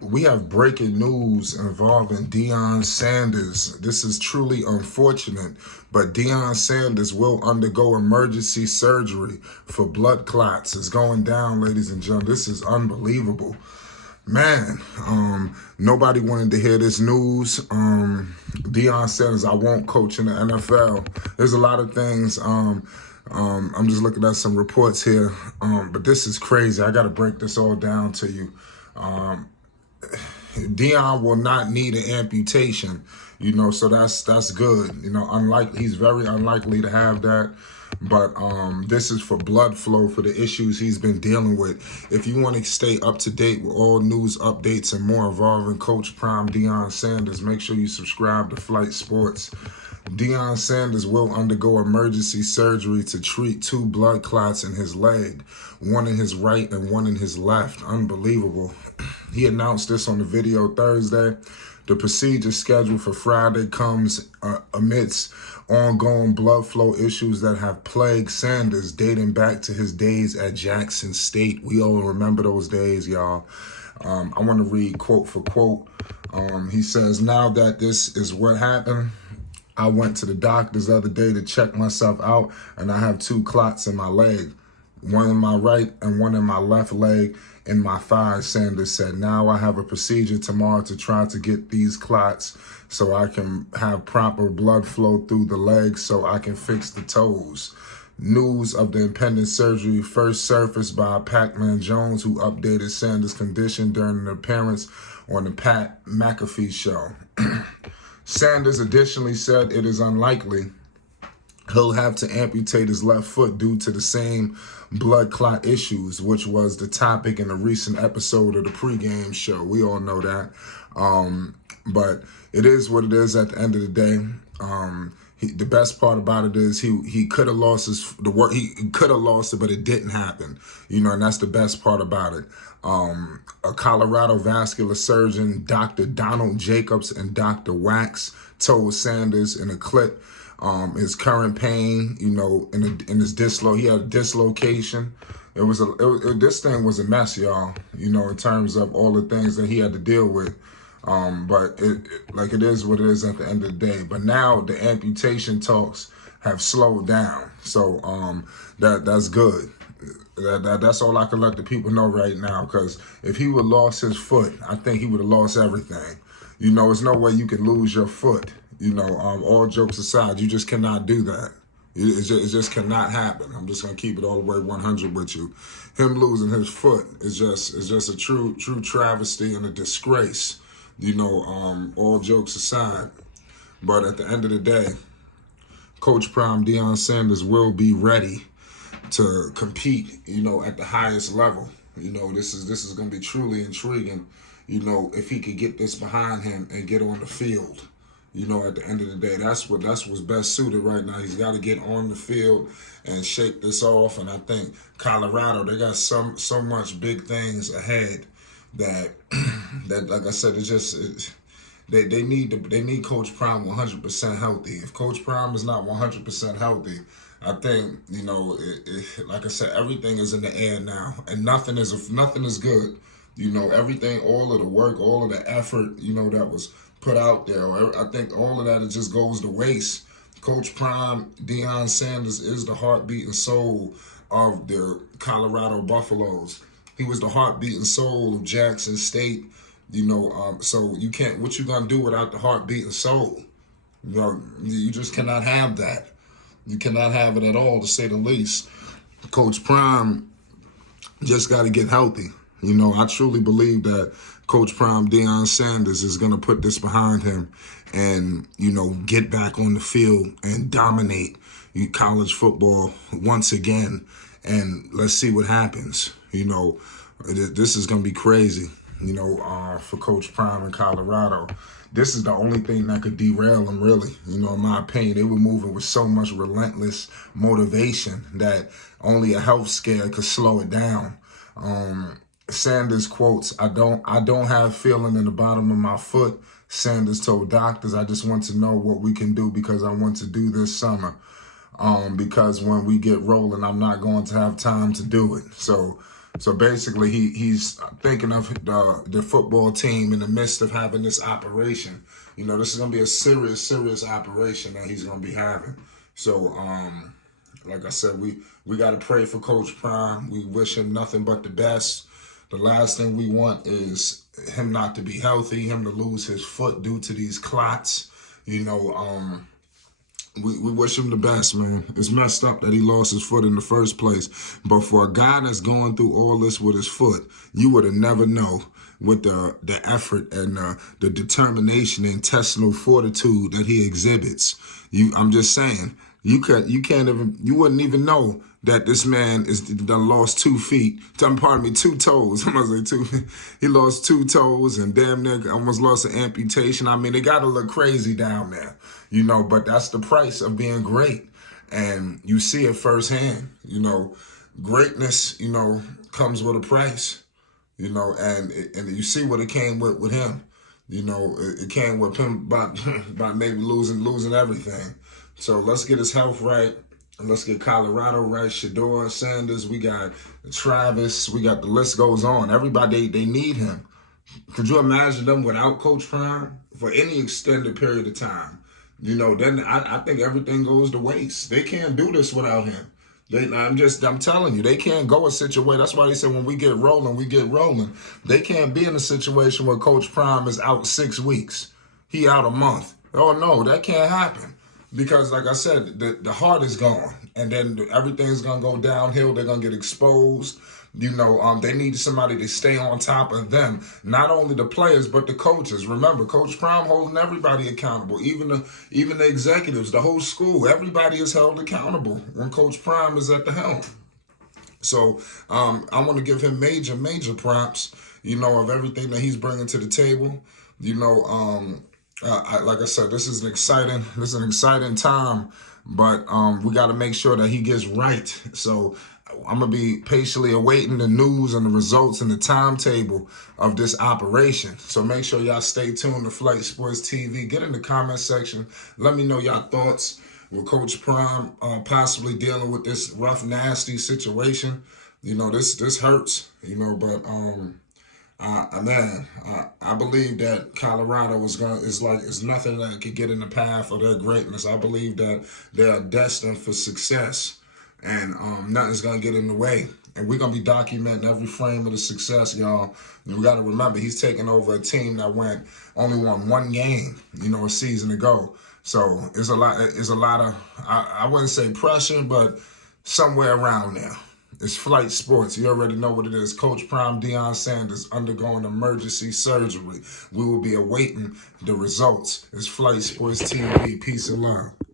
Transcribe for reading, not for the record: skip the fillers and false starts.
We have breaking news involving Deion Sanders. This is truly unfortunate, but Deion Sanders will undergo emergency surgery for blood clots. It's going down, ladies and gentlemen. This is unbelievable. Man, nobody wanted to hear this news. Deion Sanders, I won't coach in the NFL. There's a lot of things. I'm just looking at some reports here, but this is crazy. I got to break this all down to you. Deion will not need an amputation, so that's good. He's very unlikely to have that. But this is for blood flow for the issues he's been dealing with. If you want to stay up to date with all news updates and more involving Coach Prime Deion Sanders, make sure you subscribe to Flight Sports. Deion Sanders will undergo emergency surgery to treat 2 blood clots in his leg, one in his right and one in his left. Unbelievable. He announced this on the video Thursday. The procedure scheduled for Friday comes amidst ongoing blood flow issues that have plagued Sanders dating back to his days at Jackson State. We all remember those days, y'all. I want to read quote for quote. He says, "Now that this is what happened, I went to the doctors the other day to check myself out, and I have 2 clots in my leg, one in my right and one in my left leg in my thigh," Sanders said. "Now I have a procedure tomorrow to try to get these clots so I can have proper blood flow through the legs so I can fix the toes." News of the impending surgery first surfaced by Pac-Man Jones, who updated Sanders' condition during an appearance on the Pat McAfee show. Sanders additionally said it is unlikely he'll have to amputate his left foot due to the same blood clot issues, which was the topic in a recent episode of the pregame show. We all know that. But it is what it is at the end of the day. The best part about it is he could have lost he could have lost it, but it didn't happen. And that's the best part about it. A Colorado vascular surgeon, Dr. Donald Jacobs and Dr. Wax, told Sanders in a clip his current pain, in his he had a dislocation. This thing was a mess, y'all, in terms of all the things that he had to deal with. But it is what it is at the end of the day. But now the amputation talks have slowed down. So that's good. That's all I can let the people know right now, because if he would have lost his foot, I think he would have lost everything. There's no way you can lose your foot. All jokes aside, you just cannot do that. It just cannot happen. I'm just gonna keep it all the way 100 with you. Him losing his foot is just a true travesty and a disgrace. All jokes aside. But at the end of the day, Coach Prime Deion Sanders will be ready to compete, at the highest level. This is going to be truly intriguing, if he could get this behind him and get on the field. At the end of the day, that's what's best suited right now. He's got to get on the field and shake this off. And I think Colorado, they got so much big things ahead that like I said, they need Coach Prime 100% healthy. If Coach Prime is not 100% healthy, I think, like I said, everything is in the air now, and nothing is good. Everything, all of the work, all of the effort, that was put out there. I think all of that, it just goes to waste. Coach Prime Deion Sanders is the heartbeat and soul of the Colorado Buffaloes. He was the heartbeat and soul of Jackson State. So you can't. What you gonna do without the heartbeat and soul? You just cannot have that. You cannot have it at all, to say the least. Coach Prime just got to get healthy. I truly believe that Coach Prime Deion Sanders is going to put this behind him and, get back on the field and dominate college football once again. And let's see what happens. This is going to be crazy, for Coach Prime in Colorado. This is the only thing that could derail them, really. In my opinion, they were moving with so much relentless motivation that only a health scare could slow it down. Sanders quotes, I don't have feeling in the bottom of my foot," Sanders told doctors. "I just want to know what we can do because I want to do this summer. Because when we get rolling, I'm not going to have time to do it." So So basically, he's thinking of the football team in the midst of having this operation. You know, this is gonna be a serious operation that he's gonna be having. So, like I said, we gotta pray for Coach Prime. We wish him nothing but the best. The last thing we want is him not to be healthy, him to lose his foot due to these clots. You know, we wish him the best, man. It's messed up that he lost his foot in the first place. But for a guy that's going through all this with his foot, you would have never know with the effort and the determination and intestinal fortitude that he exhibits. I'm just saying, you wouldn't even know that this man is done lost 2 feet. Pardon me, 2 toes. I'm gonna say 2. He lost 2 toes and damn near almost lost an amputation. I mean, they gotta look crazy down there, you know. But that's the price of being great, and you see it firsthand. You know, greatness, you know, comes with a price. You know, and you see what it came with him. You know, it came with him by maybe losing everything. So let's get his health right. And let's get Colorado right. Shador Sanders. We got Travis. We got the list goes on. Everybody, they need him. Could you imagine them without Coach Prime for any extended period of time? You know, then I think everything goes to waste. They can't do this without him. I'm telling you, they can't go a situation. That's why they say when we get rolling, we get rolling. They can't be in a situation where Coach Prime is out 6 weeks. He out a month. Oh, no, that can't happen. Because, like I said, the heart is gone. And then everything's going to go downhill. They're going to get exposed. You know, they need somebody to stay on top of them. Not only the players, but the coaches. Remember, Coach Prime holding everybody accountable. Even the executives, the whole school. Everybody is held accountable when Coach Prime is at the helm. So I want to give him major props, you know, of everything that he's bringing to the table. You know, like I said, this is an exciting time, but we got to make sure that he gets right. So I'm going to be patiently awaiting the news and the results and the timetable of this operation. So make sure y'all stay tuned to Flight Sports TV. Get in the comment section. Let me know y'all thoughts with Coach Prime possibly dealing with this rough, nasty situation. You know, this hurts, you know, but I believe that Colorado is nothing that could get in the path of their greatness. I believe that they are destined for success, and nothing's gonna get in the way. And we're gonna be documenting every frame of the success, y'all. And we gotta remember, he's taking over a team that only won 1 game, you know, a season ago. So it's a lot of I wouldn't say pressure, but somewhere around there. It's Flight Sports. You already know what it is. Coach Prime Deion Sanders undergoing emergency surgery. We will be awaiting the results. It's Flight Sports TV. Peace and love.